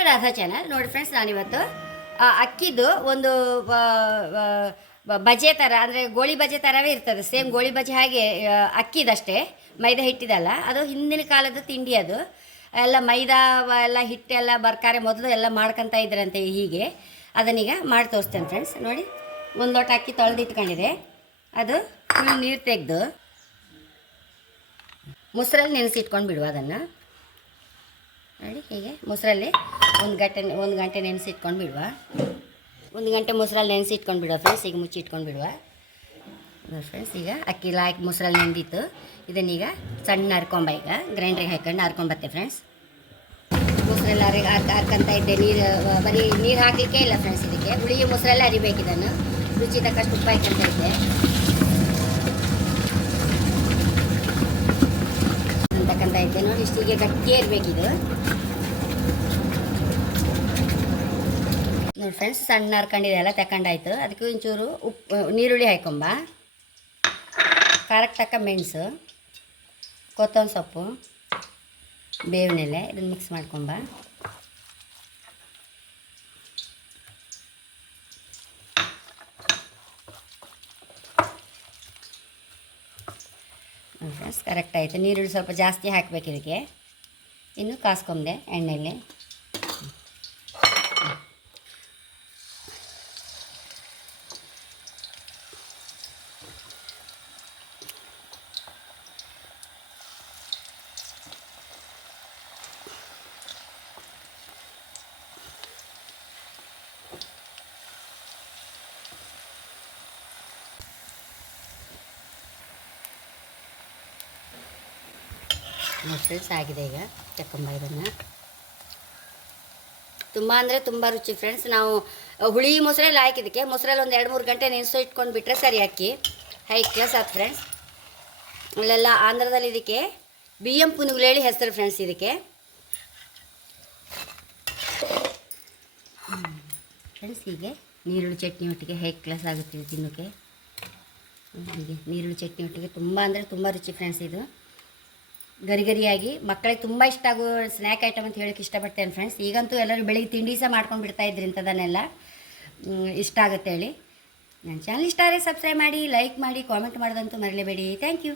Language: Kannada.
ಟು ರಾಧಾ ಚಾನಲ್ ನೋಡಿ ಫ್ರೆಂಡ್ಸ್ ನಾನಿವತ್ತು ಅಕ್ಕಿದು ಒಂದು ಬಜೆ ಥರ ಅಂದರೆ ಗೋಳಿ ಬಜೆ ಥರವೇ ಇರ್ತದೆ. ಸೇಮ್ ಗೋಳಿ ಬಜೆ ಹಾಗೆ ಅಕ್ಕಿದಷ್ಟೇ. ಮೈದಾ ಹಿಟ್ಟಿದಲ್ಲ. ಅದು ಹಿಂದಿನ ಕಾಲದ ತಿಂಡಿ ಅದು. ಎಲ್ಲ ಮೈದಾ ಎಲ್ಲ ಹಿಟ್ಟೆಲ್ಲ ಬರ್ಕಾರೆ ಮೊದಲು ಎಲ್ಲ ಮಾಡ್ಕೊತ ಇದ್ರಂತೆ ಹೀಗೆ. ಅದನ್ನೀಗ ಮಾಡಿ ತೋರಿಸ್ತೇನೆ ಫ್ರೆಂಡ್ಸ್ ನೋಡಿ, ಒಂದು ಲೋಟ ಅಕ್ಕಿ ತೊಳೆದಿಟ್ಕೊಂಡಿದೆ ಅದು ಫುಲ್ ನೀರು ತೆಗೆದು ಮೊಸರಲ್ಲಿ ನೆನೆಸಿಟ್ಕೊಂಡು ಬಿಡುವ ಅದನ್ನು. ನೋಡಿ, ಹೀಗೆ ಮೊಸರಲ್ಲಿ ಒಂದು ಗಂಟೆ ಒಂದು ಗಂಟೆ ನೆನೆಸಿಟ್ಕೊಂಡು ಬಿಡುವ. ಒಂದು ಗಂಟೆ ಮೊಸರಲ್ಲಿ ನೆನೆಸಿಟ್ಕೊಂಡು ಬಿಡುವ ಫ್ರೆಂಡ್ಸ್ ಈಗ ಮುಚ್ಚಿಟ್ಕೊಂಡು ಬಿಡುವ. ನೋಡಿ ಫ್ರೆಂಡ್ಸ್ ಈಗ ಅಕ್ಕಿ ಲಾಯ್ ಮೊಸರಲ್ಲಿ ನೆಂದಿತ್ತು ಇದನ್ನೀಗ ಸಣ್ಣ ಹರ್ಕೊಂಬ ಈಗ. ಗ್ರೈಂಡ್ರಿಗೆ ಹಾಕೊಂಡು ಹರ್ಕೊಂಬತ್ತೆ ಫ್ರೆಂಡ್ಸ್ ಮೊಸರಲ್ಲಿ ಅರಿ ಹಾಕ್ ಹಾರ್ಕೊಂತ ಇದ್ದೆ. ನೀರು ಬರೀ ನೀರು ಹಾಕಲಿಕ್ಕೆ ಇಲ್ಲ ಫ್ರೆಂಡ್ಸ್ ಇದಕ್ಕೆ. ಹುಳಿಗೆ ಮೊಸರಲ್ಲೇ ಅರಿಬೇಕು ಇದನ್ನು. ರುಚಿ ತಕ್ಕಷ್ಟು ಉಪ್ಪು ಹಾಕಂತ ಇದ್ದೆ. ಅಂತಕ್ಕಂತ ಇದ್ದೆ. ನೋಡಿ ಇಷ್ಟಿಗೆ ಗಟ್ಟಿಯೇ ಇರಬೇಕಿದು. ನೋಡಿ ಫ್ರೆಂಡ್ಸ್ ಸಣ್ಣ ಹರ್ಕೊಂಡಿದೆಲ್ಲ ತಗೊಂಡಾಯ್ತು ಅದಕ್ಕೆ ಒಂಚೂರು ಉಪ್ಪು ನೀರುಳ್ಳಿ ಹಾಕೊಂಬ ಖಾರಕ್ಕೆ ತಕ್ಕ ಮೆಣಸು, ಕೊತ್ತಂಬರಿ ಸೊಪ್ಪು, ಬೇವಿನೆಲೆ ಇದನ್ನು ಮಿಕ್ಸ್ ಮಾಡ್ಕೊಂಬ. ಫ್ರೆಂಡ್ಸ್ ಕರೆಕ್ಟ್ ಆಯಿತು. ನೀರುಳ್ಳಿ ಸ್ವಲ್ಪ ಜಾಸ್ತಿ ಹಾಕಬೇಕು ಇದಕ್ಕೆ. ಇನ್ನು ಕಾಸ್ಕೊಂಡೆ ಎಣ್ಣೆಯಲ್ಲಿ ನೋಡಿ ಫ್ರೆಂಡ್ಸ್ ಆಗಿದೆ ಈಗ ಚಕ್ಕಂಬ ಇದನ್ನು ತುಂಬ ಅಂದರೆ ತುಂಬ ರುಚಿ ಫ್ರೆಂಡ್ಸ್ ನಾವು, ಹುಳಿ ಮೊಸರಲ್ಲಿ ಹಾಕಿದ್ದಕ್ಕೆ ಮೊಸರಲ್ಲಿ ಒಂದು ಎರಡು ಮೂರು ಗಂಟೆ ನೆನೆಸೋ ಇಟ್ಕೊಂಡು ಬಿಟ್ಟರೆ ಸರಿ ಅಕ್ಕಿ. ಹೈ ಕ್ಲಾಸ್ ಆಯ್ತು ಫ್ರೆಂಡ್ಸ್ ಅಲ್ಲೆಲ್ಲ ಆಂಧ್ರದಲ್ಲಿ ಇದಕ್ಕೆ ಬಿ ಎಂ ಪುನುಗುಲೇಳಿ ಹೆಸರು ಫ್ರೆಂಡ್ಸ್ ಇದಕ್ಕೆ. ಫ್ರೆಂಡ್ಸ್ ಹೀಗೆ ನೀರುಳ್ಳಿ ಚಟ್ನಿ ಒಟ್ಟಿಗೆ ಹೈ ಕ್ಲಾಸ್ ಆಗುತ್ತೆ ತಿನ್ನೋಕ್ಕೆ ಹೀಗೆ ನೀರುಳ್ಳಿ ಚಟ್ನಿ ಒಟ್ಟಿಗೆ ತುಂಬ ಅಂದರೆ ತುಂಬ ರುಚಿ ಫ್ರೆಂಡ್ಸ್ ಇದು. ಗರಿ ಗರಿಯಾಗಿ ಮಕ್ಕಳಿಗೆ ತುಂಬ ಇಷ್ಟ ಆಗೋ ಸ್ನ್ಯಾಕ್ ಐಟಮ್ ಅಂತ ಹೇಳಕ್ಕೆ ಇಷ್ಟಪಡ್ತೇನೆ ಫ್ರೆಂಡ್ಸ್ ಈಗಂತೂ ಎಲ್ಲರೂ ಬೆಳಿಗ್ಗೆ ತಿಂಡಿ ಸಹ ಮಾಡ್ಕೊಂಡು ಬಿಡ್ತಾ ಇದ್ರಿ ಇಂಥದನ್ನೆಲ್ಲ ಇಷ್ಟ ಆಗುತ್ತೆ ಹೇಳಿ. ನನ್ನ ಚಾನಲ್ ಇಷ್ಟ ಆದರೆ ಸಬ್ಸ್ಕ್ರೈಬ್ ಮಾಡಿ ಲೈಕ್ ಮಾಡಿ ಕಾಮೆಂಟ್ ಮಾಡೋದಂತೂ ಮರಲೇಬೇಡಿ. Thank you